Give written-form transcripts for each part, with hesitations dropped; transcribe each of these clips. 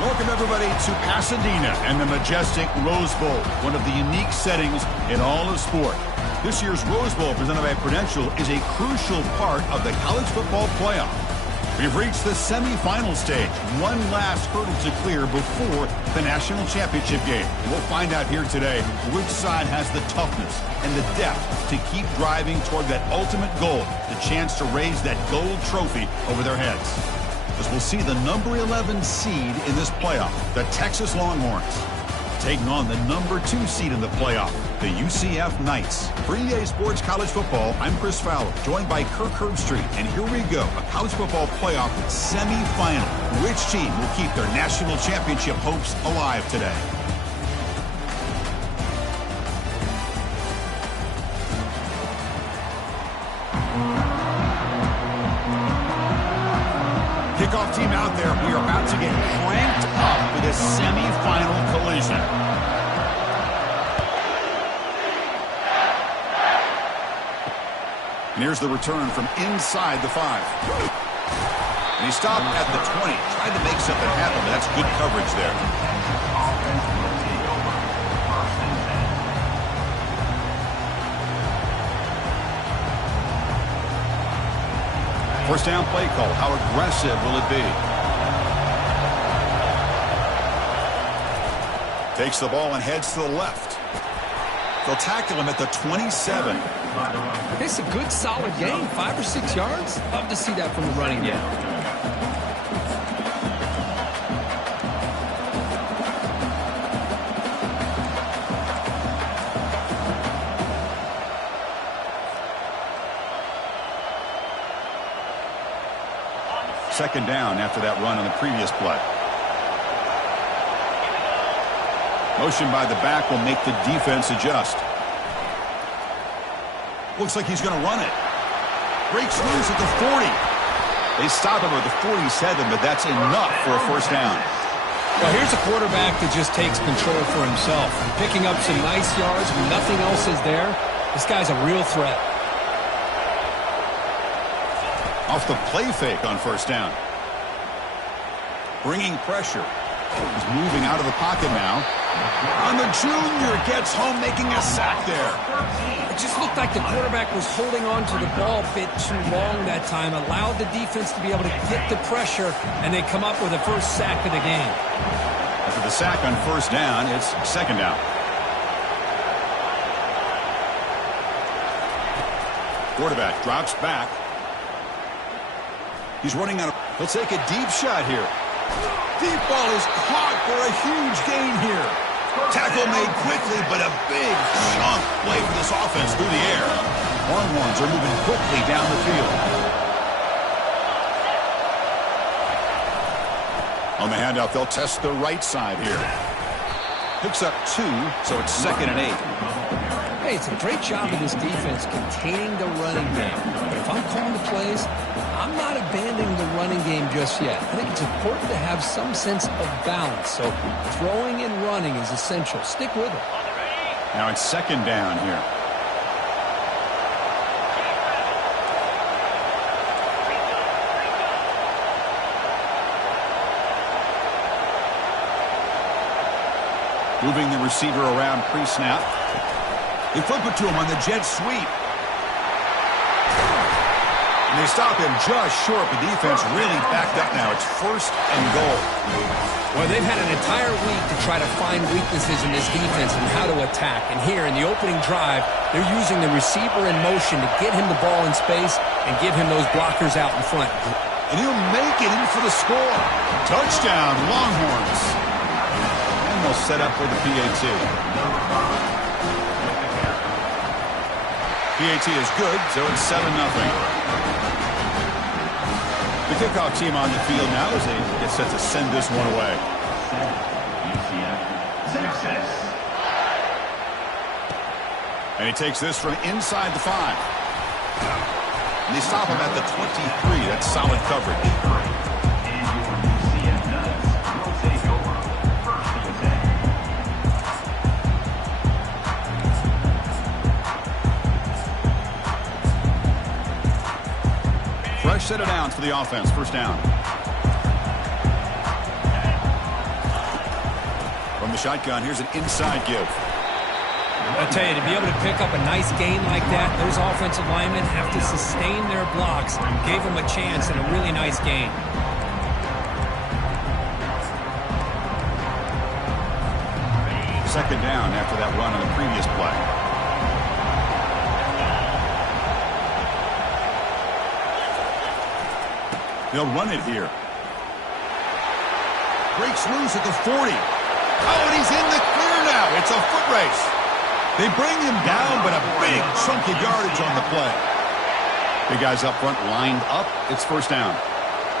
Welcome, everybody, to Pasadena and the majestic Rose Bowl, one of the unique settings in all of sport. This year's Rose Bowl, presented by Prudential, is a crucial part of the college football playoff. We've reached the semifinal stage, one last hurdle to clear before the national championship game. We'll find out here today which side has the toughness and the depth to keep driving toward that ultimate goal, the chance to raise that gold trophy over their heads. As we'll see the number 11 seed in this playoff, the Texas Longhorns, taking on the number 2 seed in the playoff, the UCF Knights. For EA Sports College Football, I'm Chris Fowler, joined by Kirk Herbstreit, and here we go, a college football playoff semifinal. Which team will keep their national championship hopes alive today? Kickoff team out there. We are about to get cranked up with a semifinal collision. And here's the return from inside the 5. And he stopped at the 20. Tried to make something happen, but that's good coverage there. First down play call. How aggressive will it be? Takes the ball and heads to the left. They'll tackle him at the 27. It's a good, solid game. 5 or 6 yards. Love to see that from the running game. Second down after that run on the previous play. Motion by the back will make the defense adjust. Looks like he's going to run it. Breaks loose at the 40. They stop him at the 47, but that's enough for a first down. Well, here's a quarterback that just takes control for himself. Picking up some nice yards when nothing else is there. This guy's a real threat. Off the play fake on first down. Bringing pressure. He's moving out of the pocket now. And the junior gets home, making a sack there. It just looked like the quarterback was holding on to the ball a bit too long that time. Allowed the defense to be able to get the pressure, and they come up with the first sack of the game. After the sack on first down, it's second down. Quarterback drops back. He's running out of... He'll take a deep shot here. Deep ball is caught for a huge gain here. Tackle made quickly, but a big chunk play for this offense through the air. Longhorns are moving quickly down the field. On the handoff, they'll test the right side here. Picks up 2, so it's 2nd and 8. Hey, it's a great job of this defense containing the running game. But if I'm calling the plays, I'm not abandoning the running game just yet. I think it's important to have some sense of balance. So throwing and running is essential. Stick with it. Now it's second down here. Moving the receiver around pre-snap. They flip it to him on the jet sweep. And they stop him just short. The defense really backed up now. It's 1st and goal. Well, they've had an entire week to try to find weaknesses in this defense and how to attack. And here in the opening drive, they're using the receiver in motion to get him the ball in space and give him those blockers out in front. And he'll make it in for the score. Touchdown, Longhorns. And they'll set up for the PAT. PAT is good, so it's 7-0. The kickoff team on the field now as they get set to send this one away. And he takes this from inside the 5. And they stop him at the 23. That's solid coverage. Fresh set of downs for the offense. First down. the shotgun. Here's an inside give. I tell you, to be able to pick up a nice gain like that, those offensive linemen have to sustain their blocks. Gave them a chance and a really nice gain. Second down after that run on the previous play. They'll run it here. Breaks loose at the 40. Oh, and he's in the clear now. It's a foot race. They bring him down, but a big chunk of yardage on the play. Big guys up front lined up. It's first down.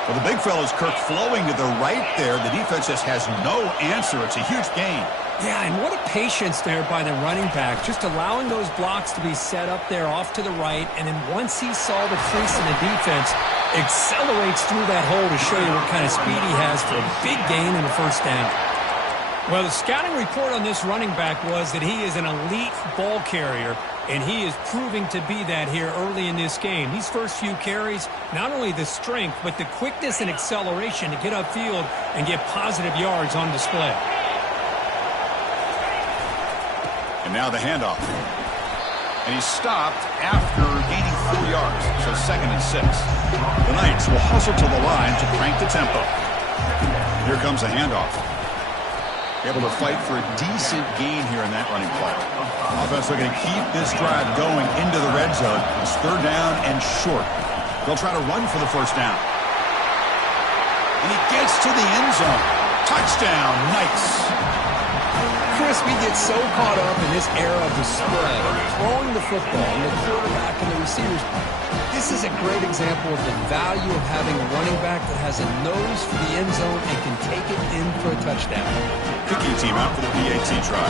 Well, the big fella's Kirk flowing to the right there. The defense just has no answer. It's a huge gain. Yeah, and what a patience there by the running back, just allowing those blocks to be set up there off to the right, and then once he saw the crease in the defense, accelerates through that hole to show you what kind of speed he has for a big gain in the first down. Well, the scouting report on this running back was that he is an elite ball carrier, and he is proving to be that here early in this game. These first few carries, not only the strength, but the quickness and acceleration to get upfield and get positive yards on display. And now the handoff. And he's stopped after gaining 4 yards, so 2nd and 6. The Knights will hustle to the line to crank the tempo. Here comes a handoff. Able to fight for a decent gain here in that running play. Offense looking to keep this drive going into the red zone. It's 3rd down and short. They'll try to run for the first down. And he gets to the end zone. Touchdown, Knights. Chris, we get so caught up in this era of the spread, of throwing the football, and the quarterback and the receivers. This is a great example of the value of having a running back that has a nose for the end zone and can take it in for a touchdown. Kicking team out for the PAT try.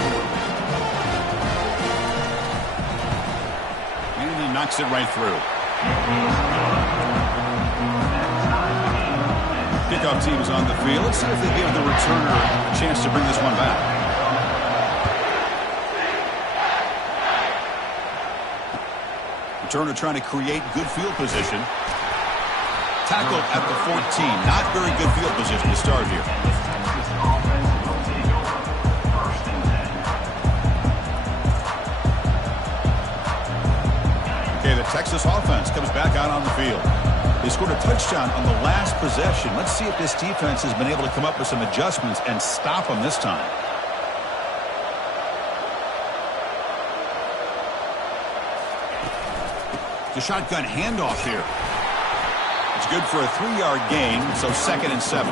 And he knocks it right through. Kickoff team is on the field. Let's see if they give the returner a chance to bring this one back. Returner trying to create good field position. Tackled at the 14. Not very good field position to start here. Okay, the Texas offense comes back out on the field. They scored a touchdown on the last possession. Let's see if this defense has been able to come up with some adjustments and stop them this time. The shotgun handoff here. It's good for a 3-yard gain, so 2nd and 7.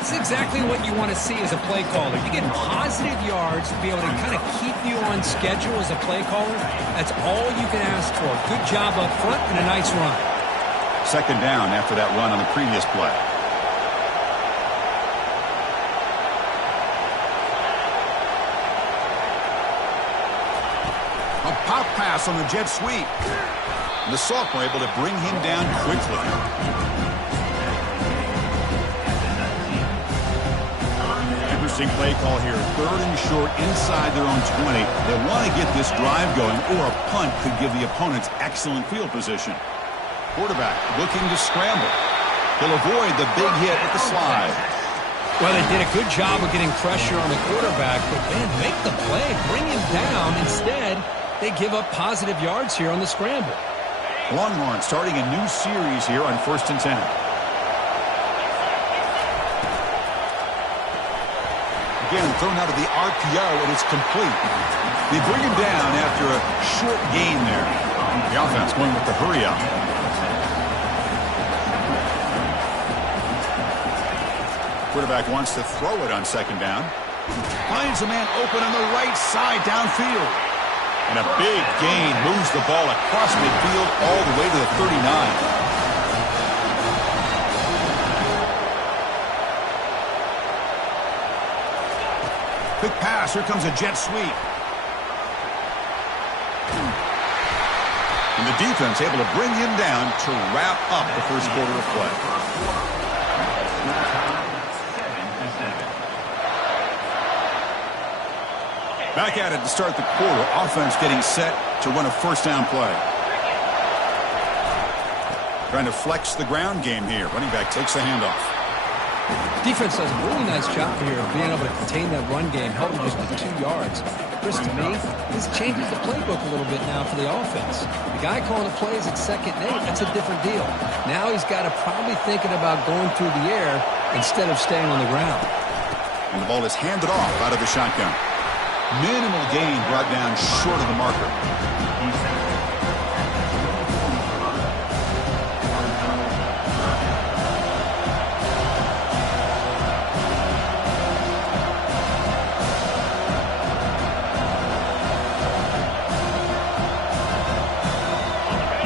It's exactly what you want to see as a play caller. You get positive yards to be able to kind of keep you on schedule as a play caller. That's all you can ask for. Good job up front and a nice run. 2nd down after that run on the previous play. A pop pass on the jet sweep. And the sophomore able to bring him down quickly. Interesting play call here. 3rd and short inside their own 20. They want to get this drive going, or a punt could give the opponents excellent field position. Quarterback looking to scramble. He'll avoid the big hit at the slide. Well, they did a good job of getting pressure on the quarterback, but man, make the play, bring him down. Instead, they give up positive yards here on the scramble. Longhorn starting a new series here on 1st and 10. Again, thrown out of the RPO, and it's complete. They bring him down after a short gain there. The offense going with the hurry up. Quarterback wants to throw it on 2nd down. Finds a man open on the right side downfield. And a big gain moves the ball across midfield all the way to the 39. Quick pass. Here comes a jet sweep. And the defense able to bring him down to wrap up the first quarter of play. Back at it to start the quarter. Offense getting set to run a first down play. Trying to flex the ground game here. Running back takes the handoff. Defense does a really nice job here of being able to contain that run game, held him just to 2 yards. Chris, to me, this changes the playbook a little bit now for the offense. The guy calling the plays at 2nd and 8, that's a different deal. Now he's got to probably thinking about going through the air instead of staying on the ground. And the ball is handed off out of the shotgun. Minimal gain brought down short of the marker.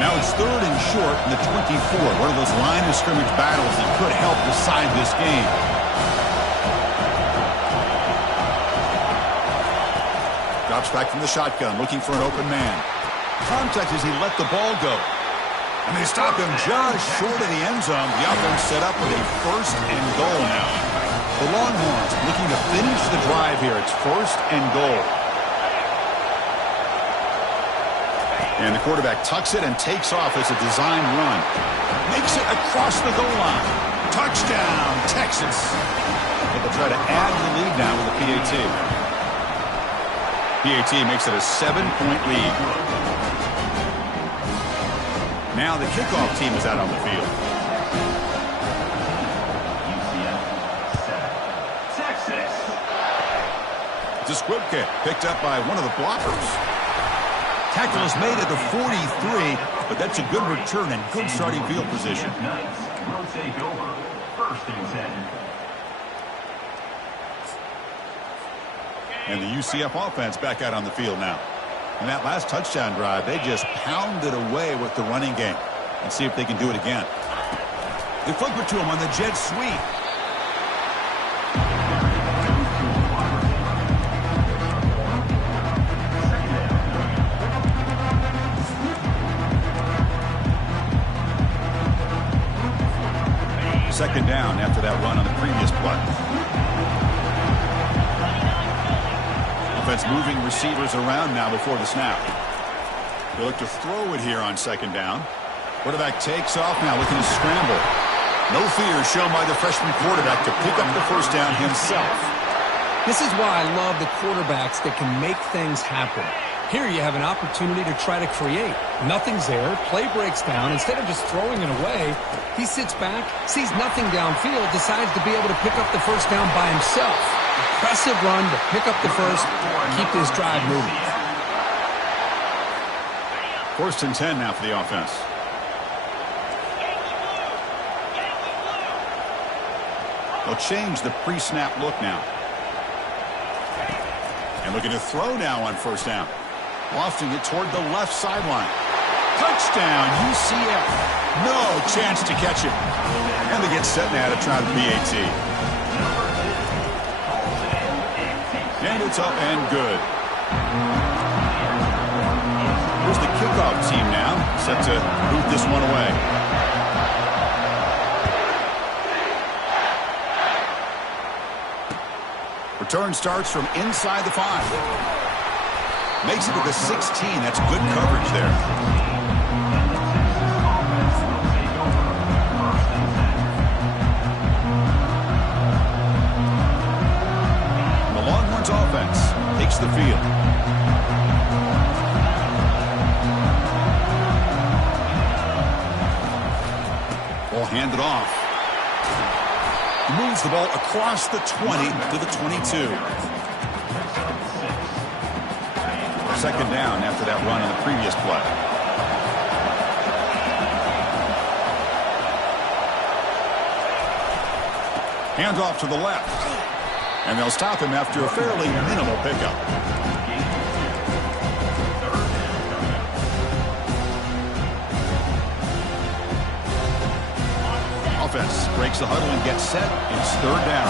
Now it's 3rd and short in the 24. One of those line of scrimmage battles that could help decide this game. Drops back from the shotgun, looking for an open man. Contact as he let the ball go. And they stop him just short of the end zone. The offense set up with a 1st and goal now. The Longhorns looking to finish the drive here. It's 1st and goal. And the quarterback tucks it and takes off as a design run. Makes it across the goal line. Touchdown, Texas. But they'll try to add to the lead now with the PAT. PAT makes it a 7-point lead. Now the kickoff team is out on the field. Texas. It's a squib kick picked up by one of the blockers. Tackle is made at the 43, but that's a good return and good starting field position. Will take over. 1st and 10. And the UCF offense back out on the field now. In that last touchdown drive, they just pounded away with the running game. And see if they can do it again. They flip it to him on the jet sweep. Second down after that run on the previous play. Offense moving receivers around now before the snap. They look to throw it here on 2nd down. Quarterback takes off now, looking to scramble. No fear shown by the freshman quarterback to pick up the 1st down himself. This is why I love the quarterbacks that can make things happen. Here you have an opportunity to try to create. Nothing's there. Play breaks down. Instead of just throwing it away, he sits back, sees nothing downfield, decides to be able to pick up the 1st down by himself. Impressive run to pick up the 1st, keep this drive moving. 1st and 10 now for the offense. They'll change the pre-snap look now. And looking to throw now on 1st down. Lofting it toward the left sideline. Touchdown, UCF. No chance to catch it. And they get set now to try the PAT. And it's up and good. Here's the kickoff team now, set to boot this one away. Return starts from inside the 5. Makes it to the 16. That's good coverage there. And the Longhorns offense takes the field. Ball handed off. Moves the ball across the 20 to the 22. 2nd down after that run on the previous play. Hands off to the left. And they'll stop him after a fairly minimal pickup. Offense breaks the huddle and gets set. It's 3rd down.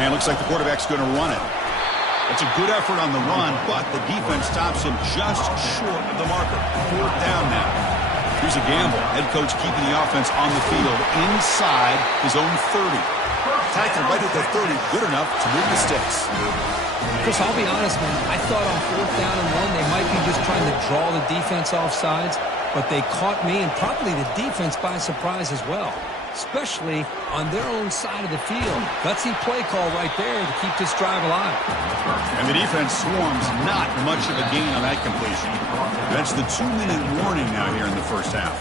And it looks like the quarterback's going to run it. It's a good effort on the run, but the defense stops him just short of the marker. 4th down now. Here's a gamble. Head coach keeping the offense on the field inside his own 30. Tackled right at the 30, good enough to move the sticks. Chris, I'll be honest, man. I thought on 4th down and 1, they might be just trying to draw the defense off sides, but they caught me and probably the defense by surprise as well. especially on their own side of the field. Gutsy play call right there to keep this drive alive. And the defense swarms not much of a gain on that completion. That's the 2-minute warning now here in the first half.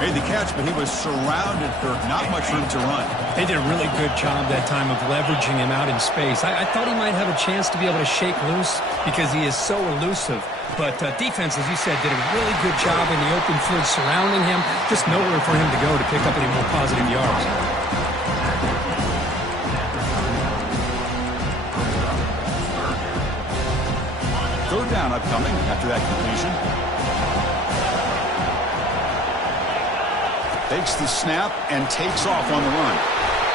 Made the catch, but he was surrounded, Kirk. Not much room to run. They did a really good job that time of leveraging him out in space. I thought he might have a chance to be able to shake loose because he is so elusive. But defense, as you said, did a really good job in the open field surrounding him. Just nowhere for him to go to pick up any more positive yards. Third down upcoming after that completion. Takes the snap and takes off on the run.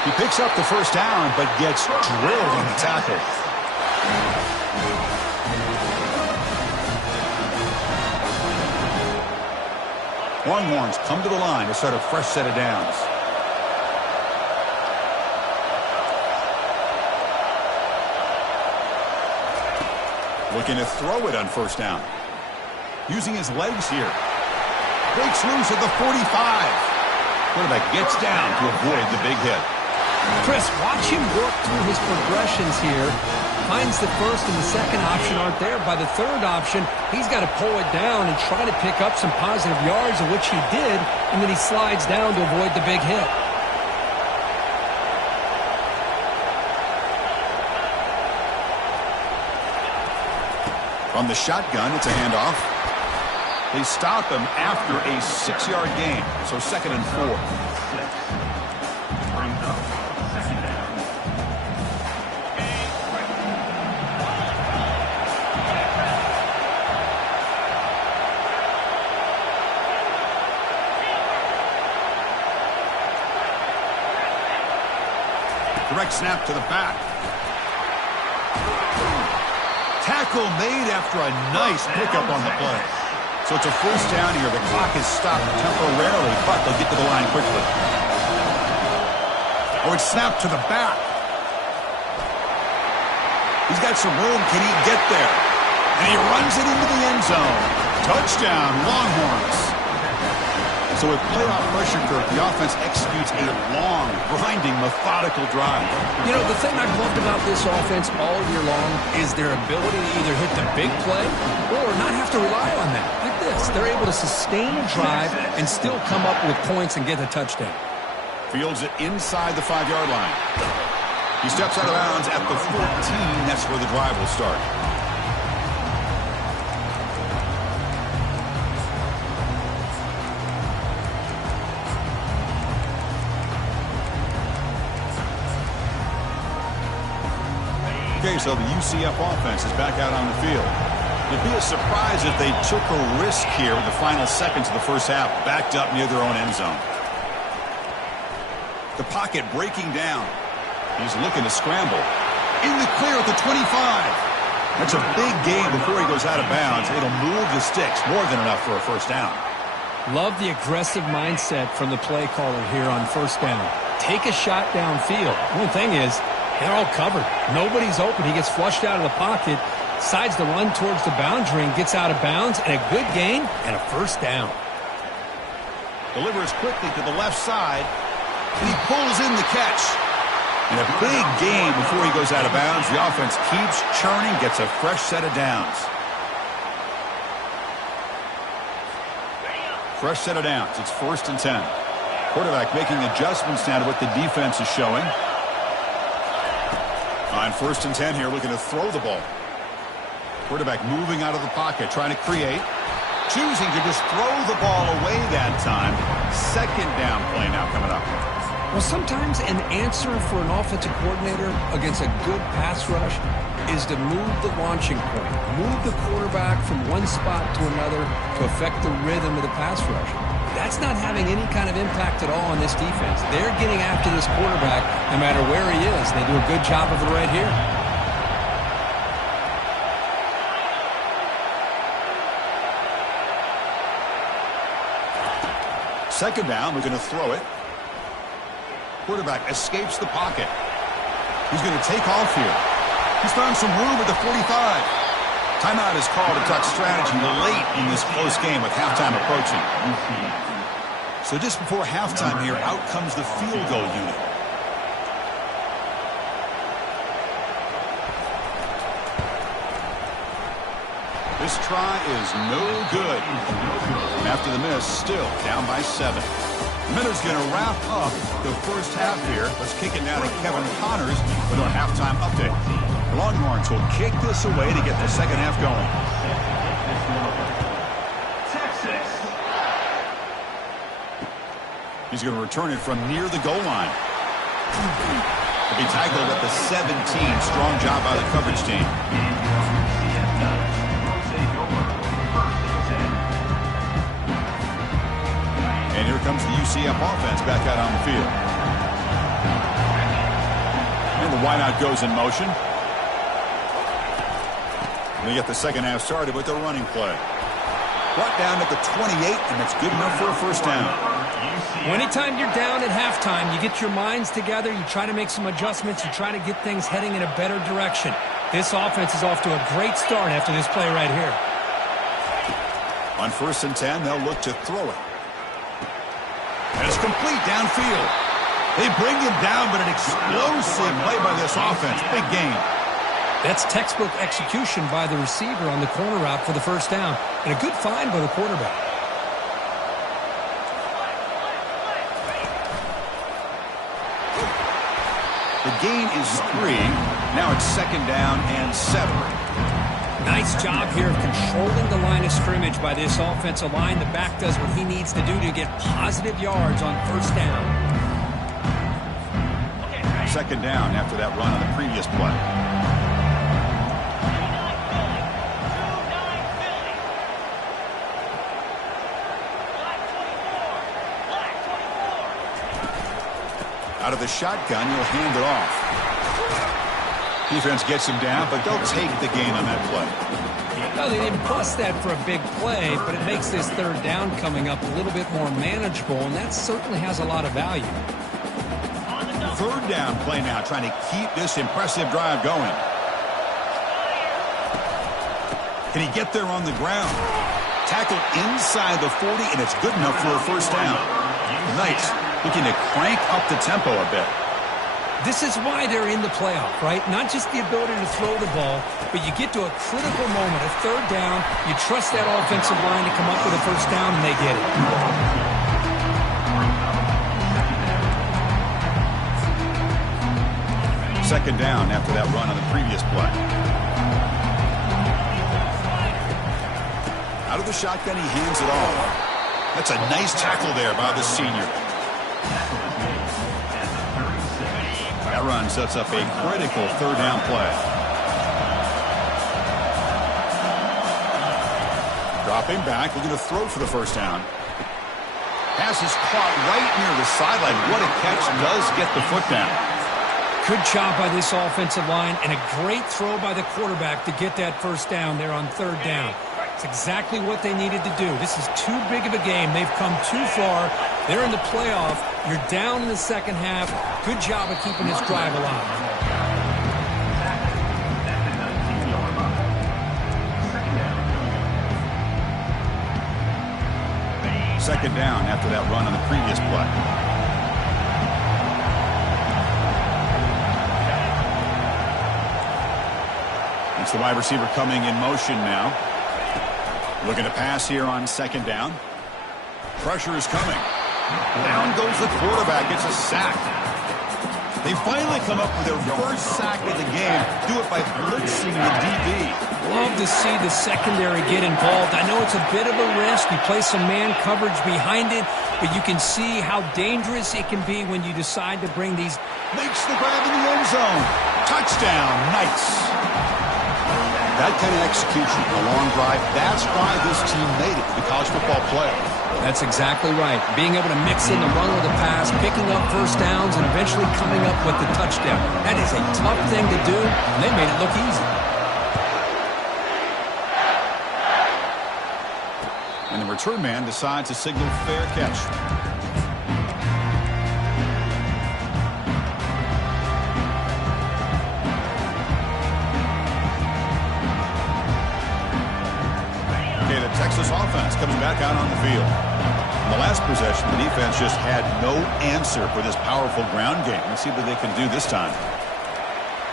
He picks up the first down, but gets drilled on the tackle. Longhorns come to the line to start a fresh set of downs. Looking to throw it on first down. Using his legs here. Breaks loose at the 45. Quarterback gets down to avoid the big hit. Chris, watch him work through his progressions here. Finds the first and the second option aren't there. By the third option, he's got to pull it down and try to pick up some positive yards, of which he did, and then he slides down to avoid the big hit. From the shotgun, it's a handoff. They stop him after a 6-yard gain, so 2nd and 4. Brings up second down. Direct snap to the back. Tackle made after a nice pickup on the play. So it's a first down here. The clock is stopped temporarily, but they'll get to the line quickly. Oh, it's snapped to the back. He's got some room. Can he get there? And he runs it into the end zone. Touchdown, Longhorns. So with playoff pressure, Kirk, the offense executes a long, grinding, methodical drive. You know, the thing I've loved about this offense all year long is their ability to either hit the big play or not have to rely on that. Like this, they're able to sustain a drive and still come up with points and get a touchdown. Fields it inside the 5-yard line. He steps out of bounds at the 14. That's where the drive will start. Okay, so the UCF offense is back out on the field. It'd be a surprise if they took a risk here in the final seconds of the first half, backed up near their own end zone. The pocket breaking down. He's looking to scramble. In the clear at the 25. That's a big gain before he goes out of bounds. It'll move the sticks, more than enough for a first down. Love the aggressive mindset from the play caller here on first down. Take a shot downfield. One thing is, they're all covered. Nobody's open. He gets flushed out of the pocket, decides to run towards the boundary and gets out of bounds, and a good gain and a first down. Delivers quickly to the left side, and he pulls in the catch. And a big gain before he goes out of bounds. The offense keeps churning, gets a fresh set of downs. Fresh set of downs. It's 1st and 10. Quarterback making adjustments now to what the defense is showing. On 1st and 10 here, looking to throw the ball. Quarterback moving out of the pocket, trying to create. Choosing to just throw the ball away that time. 2nd down play now coming up. Well, sometimes an answer for an offensive coordinator against a good pass rush is to move the launching point. Move the quarterback from one spot to another to affect the rhythm of the pass rush. That's not having any kind of impact at all on this defense. They're getting after this quarterback no matter where he is. They do a good job of it right here. Second down, we're going to throw it. Quarterback escapes the pocket. He's going to take off here. He's found some room at the 45. Timeout is called to talk strategy late in this close game with halftime approaching. So just before halftime here, out comes the field goal unit. This try is no good. After the miss, still down by 7. Miller's going to wrap up the first half here. Let's kick it now to Kevin Connors with our halftime update. The Longhorns will kick this away to get the second half going. He's going to return it from near the goal line. He'll be tackled at the 17. Strong job by the coverage team. And here comes the UCF offense back out on the field. And the wideout goes in motion. They get the second half started with their running play. Brought down at the 28, and it's good enough for a first down. Well, anytime you're down at halftime, you get your minds together, you try to make some adjustments, you try to get things heading in a better direction. This offense is off to a great start after this play right here. On 1st and 10, they'll look to throw it. And it's complete downfield. They bring him down, but an explosive play by this offense. Big gain. That's textbook execution by the receiver on the corner route for the first down. And a good find by the quarterback. The gain is 3. Now it's 2nd down and 7. Nice job here of controlling the line of scrimmage by this offensive line. The back does what he needs to do to get positive yards on first down. 2nd down after that run on the previous play. Out of the shotgun, you'll hand it off. Defense gets him down, but they'll take the gain on that play. Well, they didn't bust that for a big play, but it makes this third down coming up a little bit more manageable, and that certainly has a lot of value. 3rd down play now, trying to keep this impressive drive going. Can he get there on the ground? Tackled inside the 40, and it's good enough for a first down. Knights looking to crank up the tempo a bit. This is why they're in the playoff, right? Not just the ability to throw the ball, but you get to a critical moment, a 3rd down, you trust that offensive line to come up with a first down, and they get it. 2nd down after that run on the previous play. Out of the shotgun, he hands it off. That's a nice tackle there by the senior. That run sets up a critical 3rd down play. Dropping back, looking to throw for the first down. Pass is caught right near the sideline. What a catch, does get the foot down. Good job by this offensive line, and a great throw by the quarterback to get that first down there on 3rd down. It's exactly what they needed to do. This is too big of a game. They've come too far. They're in the playoff. You're down in the second half. Good job of keeping this drive alive. 2nd down after that run on the previous play. It's the wide receiver coming in motion now. Looking to pass here on 2nd down. Pressure is coming. Down goes the quarterback. It's a sack. They finally come up with their first sack of the game. Do it by blitzing the DB. Love to see the secondary get involved. I know it's a bit of a risk. You play some man coverage behind it, but you can see how dangerous it can be when you decide to bring these. Makes the grab in the end zone. Touchdown, Knights. That kind of execution, a long drive, that's why this team made it to the college football playoff. That's exactly right. Being able to mix in the run with the pass, picking up first downs, and eventually coming up with the touchdown. That is a tough thing to do, and they made it look easy. And the return man decides to signal fair catch. Okay, the Texas offense comes back out on the field. In the last possession, the defense just had no answer for this powerful ground game. Let's see what they can do this time.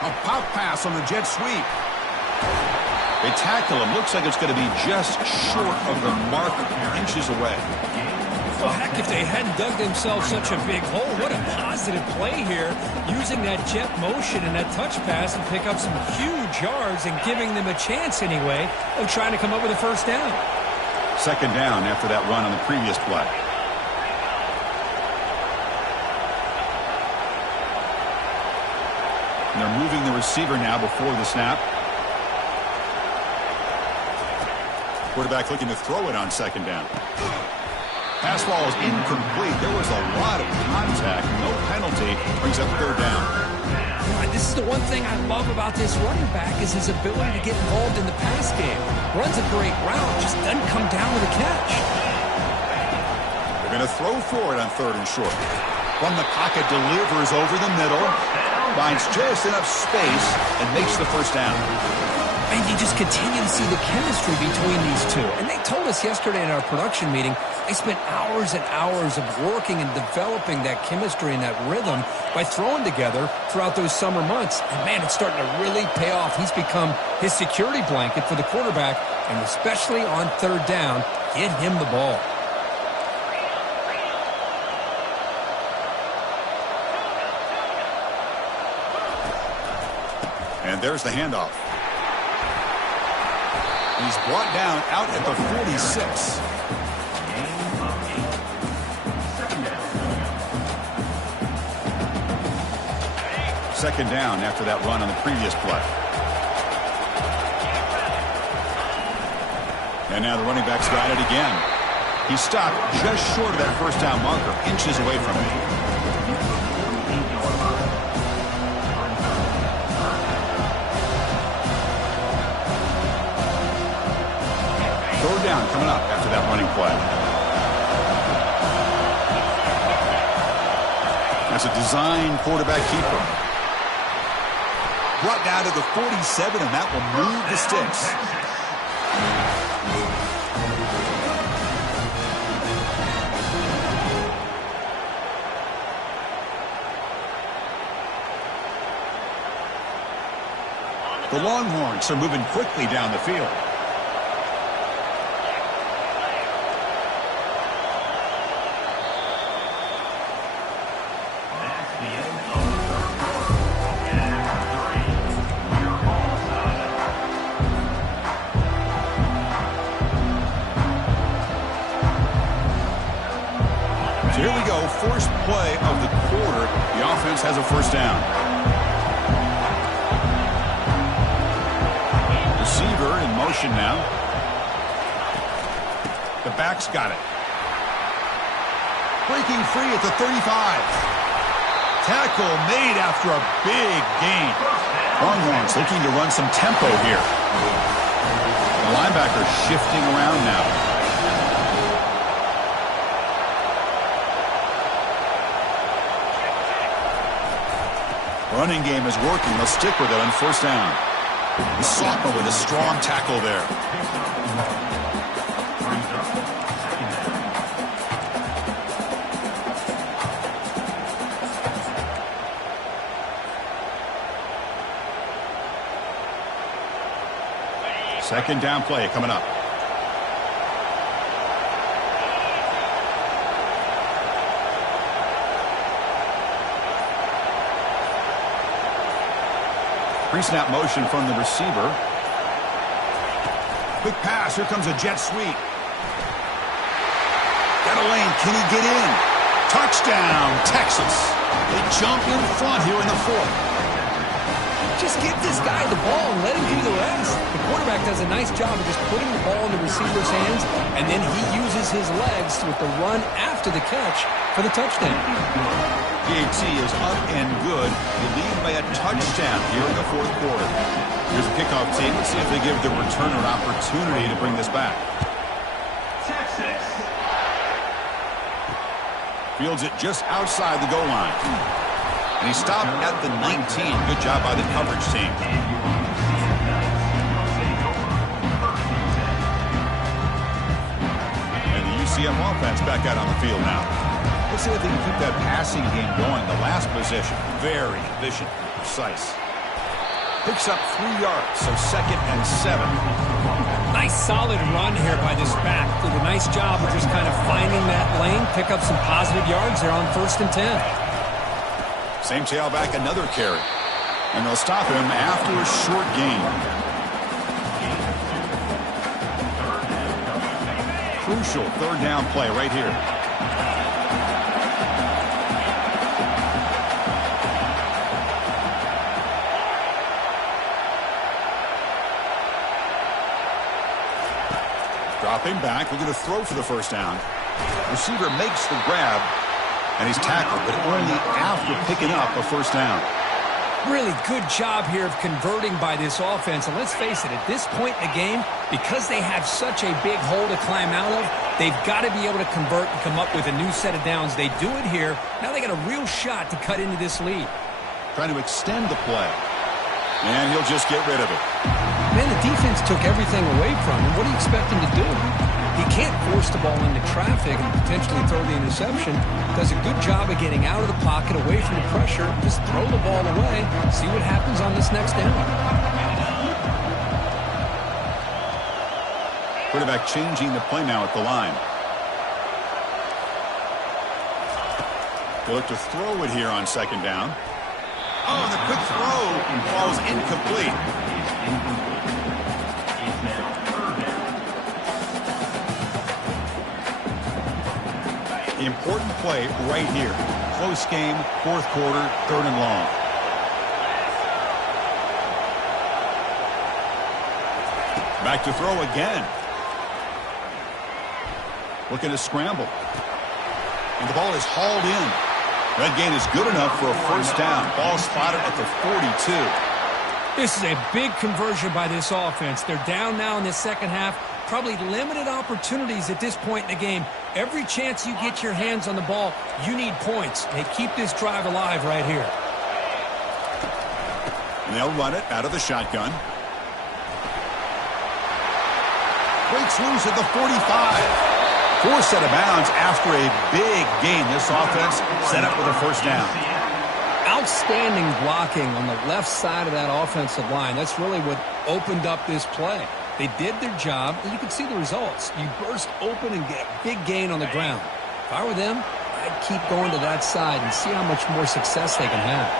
A pop pass on the jet sweep. They tackle him. Looks like it's going to be just short of the mark, inches away. Well, heck, if they hadn't dug themselves such a big hole, what a positive play here, using that jet motion and that touch pass and pick up some huge yards and giving them a chance anyway of trying to come up with a first down. Second down after that run on the previous play. And they're moving the receiver now before the snap. Quarterback looking to throw it on second down. Pass ball is incomplete. There was a lot of contact. No penalty. Brings up third down. This is the one thing I love about this running back is his ability to get involved in the pass game. Runs a great route, just doesn't come down with a catch. They're going to throw for it on third and short. From the pocket, delivers over the middle. Finds just enough space and makes the first down. And you just continue to see the chemistry between these two. And they told us yesterday in our production meeting, they spent hours and hours of working and developing that chemistry and that rhythm by throwing together throughout those summer months. And, man, it's starting to really pay off. He's become his security blanket for the quarterback, and especially on third down, get him the ball. And there's the handoff. He's brought down out at the 46. Second down after that run on the previous play. And now the running back's got it again. He stopped just short of that first down marker, inches away from it. Third down coming up after that running play. That's a design quarterback keeper. Brought down to the 47, and that will move the sticks. The Longhorns are moving quickly down the field. So here we go, first play of the quarter. The offense has a first down. Receiver in motion now. The back's got it. Breaking free at the 35. Tackle made after a big gain. Longhorns looking to run some tempo here. The linebacker shifting around now. Running game is working. They'll stick with it on first down. Soppa with a strong tackle there. Second down play coming up. Pre-snap motion from the receiver. Quick pass. Here comes a jet sweep. Got a lane. Can he get in? Touchdown, Texas. They jump in front here in the fourth. Just give this guy the ball and let him do the rest. The quarterback does a nice job of just putting the ball in the receiver's hands, and then he uses his legs with the run after the catch for the touchdown. PAT is up and good. They lead by a touchdown here in the fourth quarter. Here's the kickoff team. Let's see if they give the returner opportunity to bring this back. Texas. Fields it just outside the goal line. And he stopped at the 19. Good job by the coverage team. And the CF offense back out on the field now. Let's see if they can keep that passing game going. The last possession, very efficient and precise. Picks up 3 yards, so 2nd and 7. Nice solid run here by this back. Did a nice job of just kind of finding that lane, pick up some positive yards there on 1st and 10. Same tailback, another carry. And they'll stop him after a short gain. Crucial 3rd down play right here. Dropping back, we're going to throw for the 1st down. Receiver makes the grab, and he's tackled, but only after picking up a 1st down. Really good job here of converting by this offense. And let's face it, at this point in the game, because they have such a big hole to climb out of, they've got to be able to convert and come up with a new set of downs. They do it here. Now they got a real shot to cut into this lead. Trying to extend the play. And he'll just get rid of it. Man, the defense took everything away from him. What do you expect him to do? He can't force the ball into traffic and potentially throw the interception. Does a good job of getting out of the pocket, away from the pressure. Just throw the ball away. See what happens on this next down. Quarterback changing the play now at the line. They look to throw it here on 2nd down. Oh, the quick throw falls incomplete. Important play right here. Close game, 4th quarter, 3rd and long. Back to throw again. Looking to scramble. And the ball is hauled in. That gain is good enough for a 1st down. Ball spotted at the 42. This is a big conversion by this offense. They're down now in the 2nd half. Probably limited opportunities at this point in the game. Every chance you get your hands on the ball, you need points. They keep this drive alive right here. And they'll run it out of the shotgun. Breaks loose at the 45. Forced out of bounds after a big gain. This offense set up with a 1st down. Outstanding blocking on the left side of that offensive line. That's really what opened up this play. They did their job, and you can see the results. You burst open and get a big gain on the ground. If I were them, I'd keep going to that side and see how much more success they can have.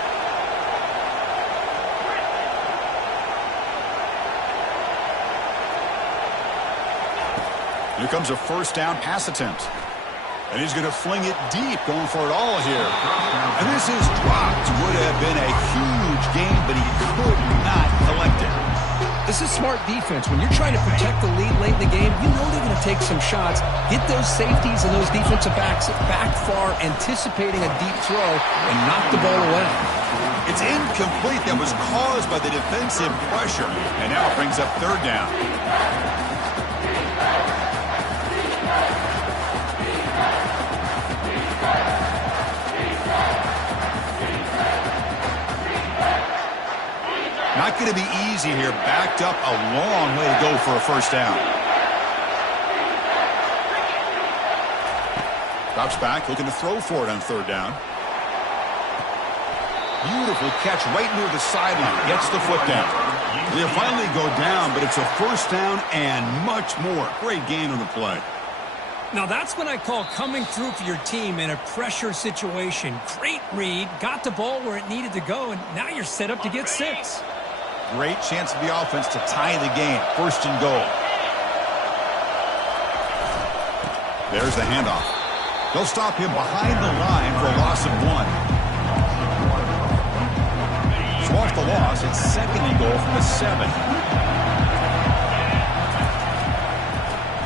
Here comes a 1st down pass attempt. And he's going to fling it deep, going for it all here. And this is dropped. Would have been a huge gain, but he could not collect it. This is smart defense. When you're trying to protect the lead late in the game, you know they're going to take some shots, get those safeties and those defensive backs back far, anticipating a deep throw, and knock the ball away. It's incomplete. That was caused by the defensive pressure. And now it brings up 3rd down. Not going to be easy here. Backed up a long way to go for a 1st down. Drops back, looking to throw for it on 3rd down. Beautiful catch right near the sideline. Gets the foot down. They'll finally go down, but it's a 1st down and much more. Great gain on the play. Now that's what I call coming through for your team in a pressure situation. Great read, got the ball where it needed to go, and now you're set up to get 6. Great chance for the offense to tie the game. 1st and goal. There's the handoff. They'll stop him behind the line for a loss of 1. So off the loss, it's 2nd and goal from the 7.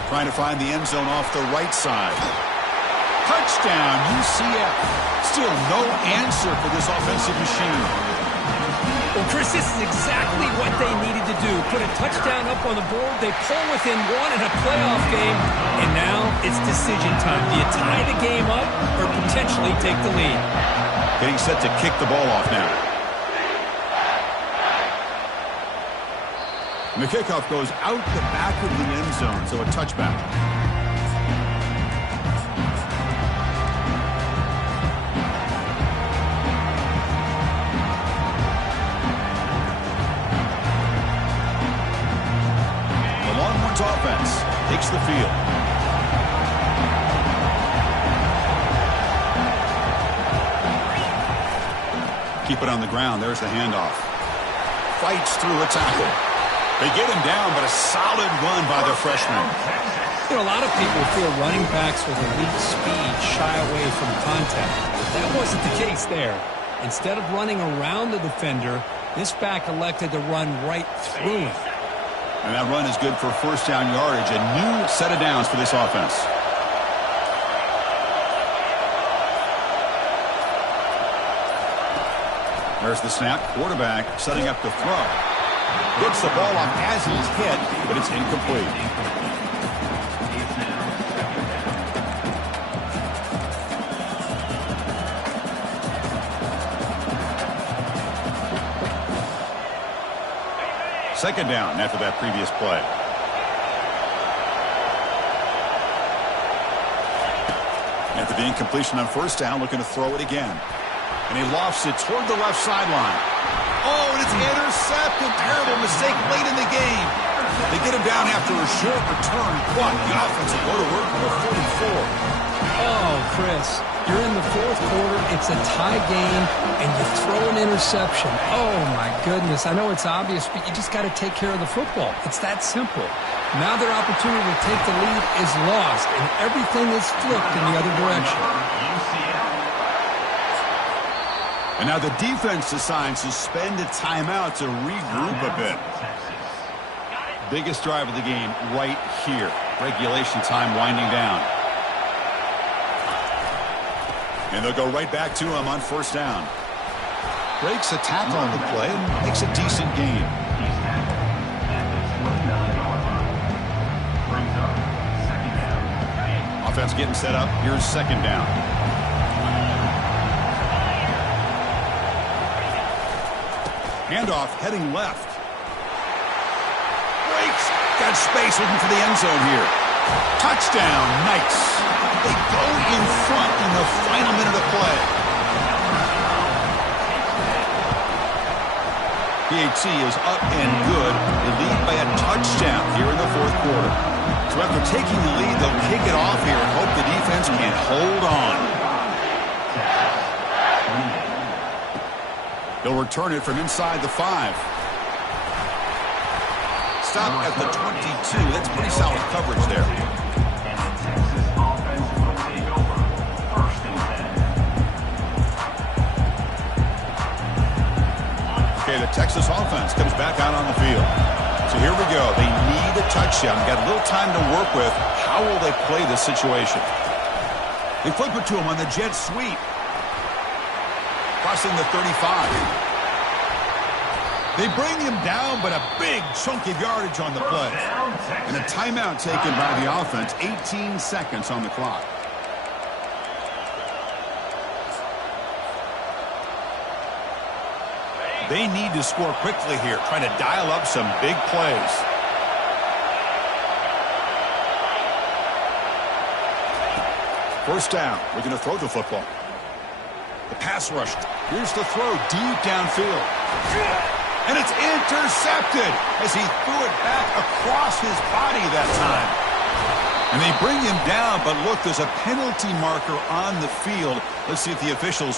Trying to find the end zone off the right side. Touchdown, UCF. Still no answer for this offensive machine. Well, Chris, this is exactly what they needed to do. Put a touchdown up on the board. They pull within 1 in a playoff game. And now it's decision time. Do you tie the game up or potentially take the lead? Getting set to kick the ball off now. And the kickoff goes out the back of the end zone, so a touchback. Keep it on the ground. There's the handoff. Fights through a tackle. They get him down, but a solid run by the freshman. You know, a lot of people feel running backs with elite speed shy away from contact. That wasn't the case there. Instead of running around the defender, this back elected to run right through him. And that run is good for first down yardage. A new set of downs for this offense. There's the snap. Quarterback setting up the throw. Gets the ball off as he's hit, but it's incomplete. Second down after that previous play. After the incompletion on first down, looking to throw it again. And he lofts it toward the left sideline. Oh, and it's intercepted. Terrible mistake late in the game. They get him down after a short return, but the offense will go to work on the 44. Oh, Chris, you're in the fourth quarter. It's a tie game, and you throw an interception. Oh, my goodness. I know it's obvious, but you just got to take care of the football. It's that simple. Now their opportunity to take the lead is lost, and everything is flipped in the other direction. And now the defense decides to spend a timeout to regroup a bit. Biggest drive of the game right here. Regulation time winding down. And they'll go right back to him on first down. Breaks a tackle on the play and makes a decent gain. Offense getting set up. Here's second down. Handoff heading left. Breaks. Got space looking for the end zone here. Touchdown, Knights. They go in front in the final minute of play. PAT is up and good. They lead by a touchdown here in the fourth quarter. So after taking the lead, they'll kick it off here and hope the defense can hold on. They'll return it from inside the 5. Stop at the 22. That's pretty solid coverage there. Okay, the Texas offense comes back out on the field. So here we go. They need a touchdown. Got a little time to work with. How will they play this situation? They flip it to him on the jet sweep. Crossing the 35. They bring him down, but a big chunk of yardage on the play. And a timeout taken by the offense. 18 seconds on the clock. They need to score quickly here, trying to dial up some big plays. First down. We're going to throw the football. The pass rush. Here's the throw deep downfield. And it's intercepted as he threw it back across his body that time. And they bring him down, but look, there's a penalty marker on the field. Let's see if the officials